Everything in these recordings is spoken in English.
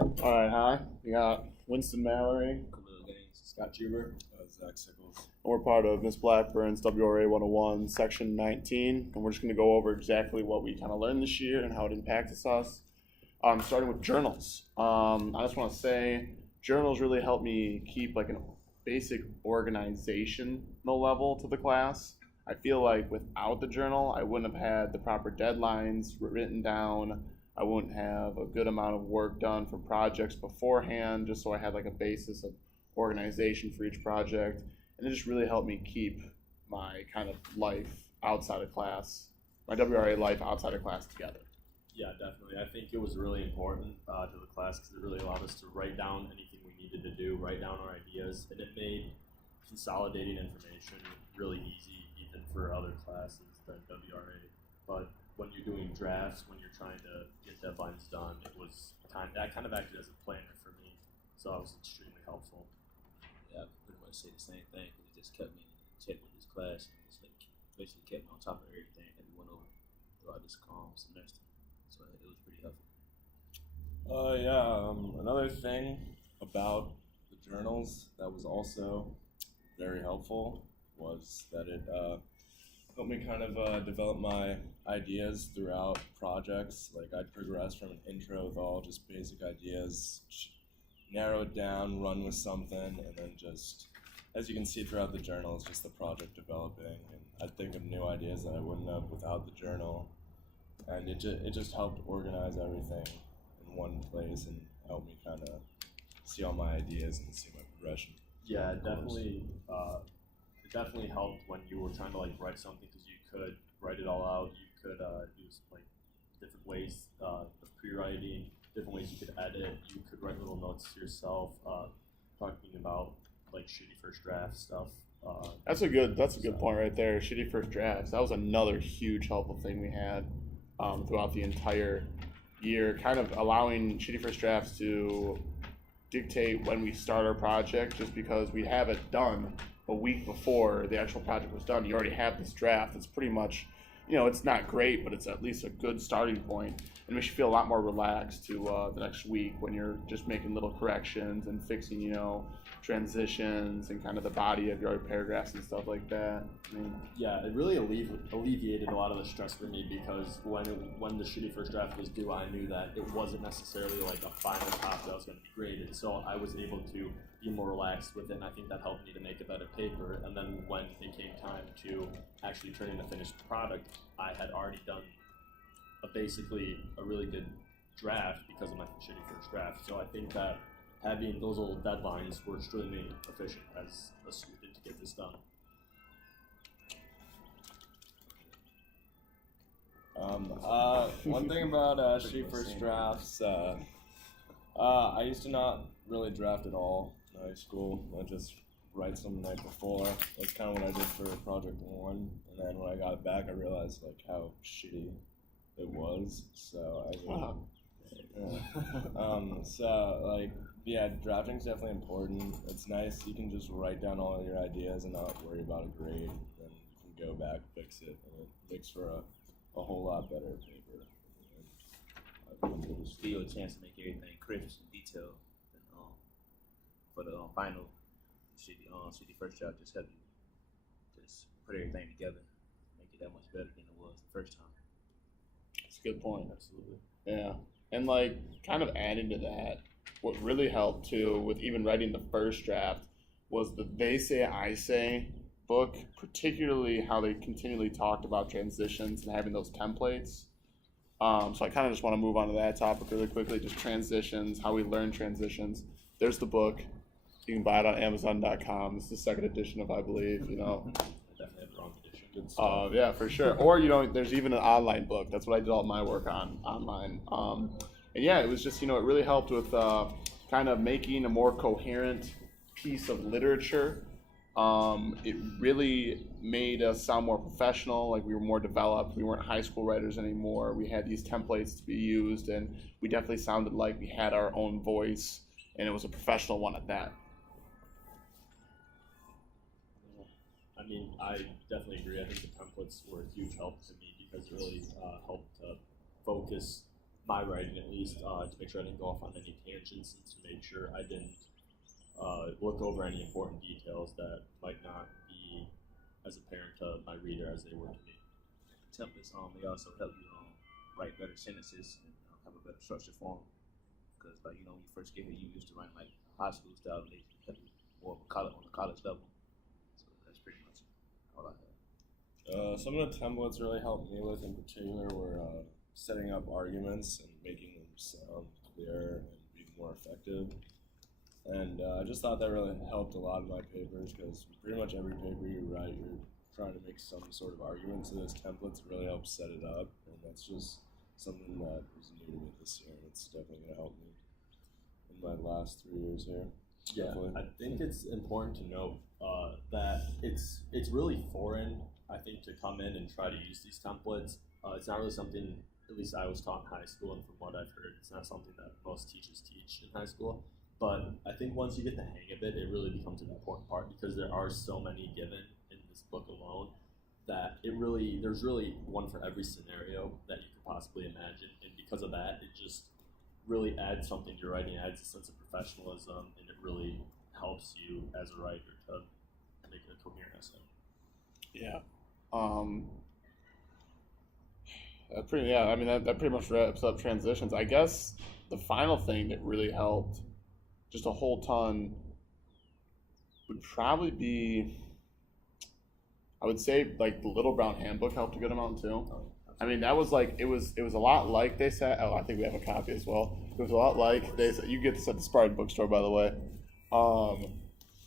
All right, hi. We got Winston Mallory, Kaleel games. Scott Huber. Zach Sickles. We're part of Miss Blackburn's WRA 101, Section 19, and we're just going to go over exactly what we kind of learned this year and how it impacts us. Starting with journals. I just want to say journals really helped me keep like a basic organizational level to the class. I feel like without the journal, I wouldn't have had the proper deadlines written down. I wouldn't have a good amount of work done for projects beforehand, just so I had like a basis of organization for each project. And it just really helped me keep my kind of life outside of class, my WRA life outside of class together. Yeah, definitely. I think it was really important to the class because it really allowed us to write down anything we needed to do, write down our ideas, and it made consolidating information really easy, even for other classes than WRA. But when you're doing drafts, when you're trying to get deadlines done, that kind of acted as a planner for me, so it was extremely helpful. Yeah, I could pretty much say the same thing because it just kept me in check with this class and just like basically kept me on top of everything that we went over throughout this semester. So it was pretty helpful. Another thing about the journals that was also very helpful was that it helped me kind of develop my ideas throughout projects. Like I'd progress from an intro with all just basic ideas, narrow it down, run with something, and then just, as you can see throughout the journal, it's just the project developing. And I'd think of new ideas that I wouldn't have without the journal. And it just helped organize everything in one place and helped me kind of see all my ideas and see my progression. Yeah, it definitely helped when you were trying to like write something because you could write it all out. You could use like different ways of pre-writing, different ways you could edit. You could write little notes to yourself, talking about like shitty first draft stuff. That's a good point right there. Shitty first drafts. That was another huge helpful thing we had throughout the entire year, kind of allowing shitty first drafts to dictate when we start our project, just because we have it done a week before the actual project was done. You already have this draft. It's pretty much, it's not great, but it's at least a good starting point. And we should feel a lot more relaxed to the next week when you're just making little corrections and fixing, transitions and kind of the body of your paragraphs and stuff like that. Yeah, it really alleviated a lot of the stress for me because when the shitty first draft was due, I knew that it wasn't necessarily like a final copy that was going to be graded. So I was able to be more relaxed with it, and I think that helped me to make a better paper. And then when it came time to actually turn in the finished product, I had already done basically a really good draft because of my shitty first draft. So I think that having those little deadlines were extremely efficient as a student to get this done. One thing about sheet first drafts, I used to not really draft at all in high school. I just write some the night before. That's kind of what I did for project one. And then when I got it back, I realized like how shitty it was. So drafting's definitely important. It's nice. You can just write down all your ideas and not worry about a grade. Then you can go back, fix it, and it makes for a whole lot better paper. Give you a chance to make everything crisp and detailed. And, for the final, shitty first draft just help you just put everything together, make it that much better than it was the first time. That's a good point. Absolutely. Yeah. And like kind of adding to that, what really helped too with even writing the first draft was the They Say I Say book, particularly how they continually talked about transitions and having those templates. So I kind of just want to move on to that topic really quickly, just transitions, how we learn transitions. There's the book. You can buy it on Amazon.com. It's the second edition of, I believe, Definitely have the wrong edition. Good stuff. Yeah, for sure. Or, there's even an online book. That's what I did all my work on online. And yeah, it was just, it really helped with kind of making a more coherent piece of literature. It really made us sound more professional, like we were more developed. We weren't high school writers anymore. We had these templates to be used, and we definitely sounded like we had our own voice, and it was a professional one at that. I mean, I definitely agree. I think the templates were a huge help to me because it really helped to focus my writing at least, to make sure I didn't go off on any tangents and to make sure I didn't look over any important details that might not be as apparent to my reader as they were to me. Templates they also help you write better sentences and have a better structure form. Because like when you first get here, you used to write like high school style, and they help you more on the college level. So that's pretty much all I have. Some of the templates really helped me with in particular were setting up arguments and making them sound clearer and be more effective. And I just thought that really helped a lot of my papers because pretty much every paper you write, you're trying to make some sort of argument. So those templates really help set it up, and that's just something that was new to me this year. And it's definitely going to help me in my last 3 years here. Yeah, Definitely. I think it's important to note that it's really foreign, I think, to come in and try to use these templates. It's not really something, at least I was taught in high school, and from what I've heard, it's not something that most teachers teach in high school. But I think once you get the hang of it, it really becomes an important part because there are so many given in this book alone that there's really one for every scenario that you could possibly imagine. And because of that, it just really adds something to your writing, adds a sense of professionalism, and it really helps you as a writer to make a coherent essay. Yeah. That pretty much wraps up transitions. I guess the final thing that really helped just a whole ton would probably be, I would say, like the Little Brown Handbook helped a good amount too. I mean, that was like, it was a lot like they said. Oh, I think we have a copy as well. It was a lot like they said. You get this at the Spartan bookstore, by the way.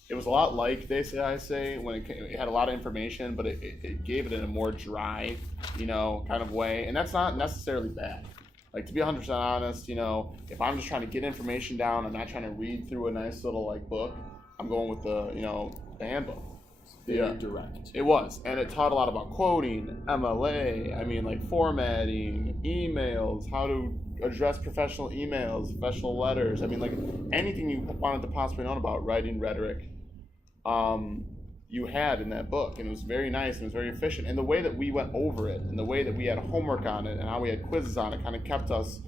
It was a lot like they say. I say when it had a lot of information, but it gave it in a more dry, kind of way, and that's not necessarily bad. Like, to be 100% honest, if I'm just trying to get information down, I'm not trying to read through a nice little book. I'm going with the handbook. Very direct. It was, and it taught a lot about quoting, MLA. I mean, like formatting, emails, how to address professional emails, professional letters. I mean, like anything you wanted to possibly know about writing, rhetoric, you had in that book, and it was very nice and it was very efficient. And the way that we went over it, and the way that we had homework on it, and how we had quizzes on it, kind of kept us,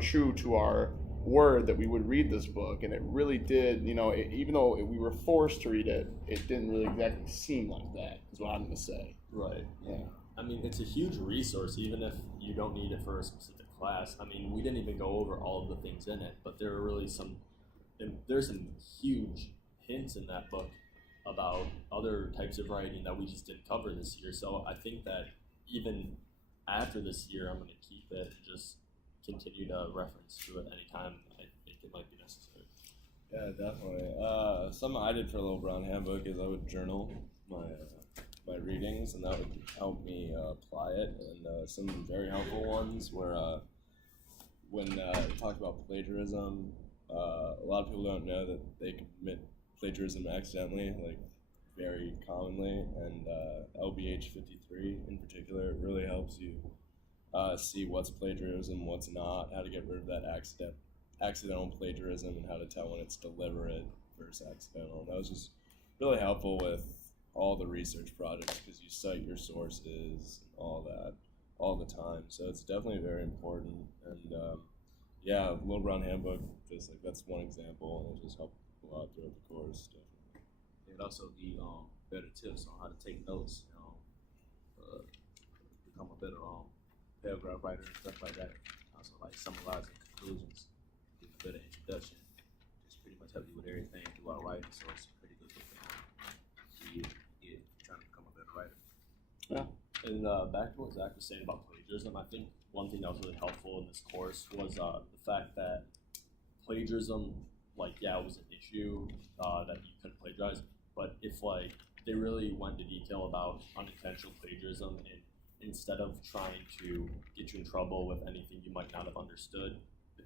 true to our word that we would read this book. And it really did, even though we were forced to read it, it didn't really exactly seem like that. Is what I'm going to say. Right. Yeah. I mean, it's a huge resource, even if you don't need it for a specific class. I mean, we didn't even go over all of the things in it, but there are really there's some huge hints in that book about other types of writing that we just didn't cover this year. So I think that even after this year, I'm going to keep it and just continue to reference to it anytime I think it might be necessary. Yeah, definitely. Something I did for a Little Brown Handbook is I would journal my readings, and that would help me apply it. And some very helpful ones were when we talked about plagiarism. A lot of people don't know that they commit plagiarism accidentally, like very commonly, and LBH 53 in particular, it really helps you see what's plagiarism, what's not, how to get rid of that accidental plagiarism, and how to tell when it's deliberate versus accidental. That was just really helpful with all the research projects because you cite your sources and all that all the time. So it's definitely very important. And yeah, Little Brown Handbook, just like that's one example, and it just helped a lot throughout the course. Definitely. It would also give better tips on how to take notes, become a better paragraph writer and stuff like that. Also, like summarizing conclusions, give a better introduction, just pretty much help you with everything throughout writing. So it's a pretty good book for you trying to become a better writer. Yeah. And back to what Zach was saying about plagiarism, I think one thing that was really helpful in this course was the fact that plagiarism, it was an issue that you couldn't plagiarize, but if they really went into detail about unintentional plagiarism, and instead of trying to get you in trouble with anything you might not have understood,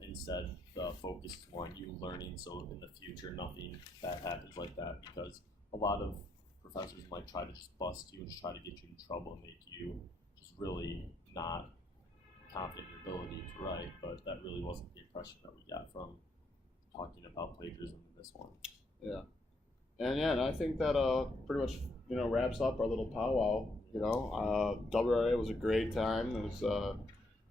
instead the focus is more on you learning, so in the future nothing bad happens like that, because a lot of professors might try to just bust you and just try to get you in trouble and make you just really not confident in your ability to write, but that really wasn't the impression that we got from talking about plagiarism in this one. Yeah. And I think that pretty much wraps up our little powwow. WRA was a great time. It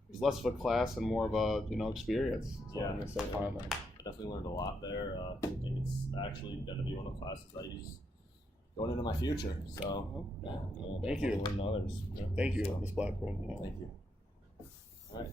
was was less of a class and more of a experience. That's what I'm gonna say finally. I definitely learned a lot there. I think it's actually going to be one of the classes I use going into my future. So, Thank you. Learn others. Yeah. Thank you, Ms. Blackburn. Thank you. all right.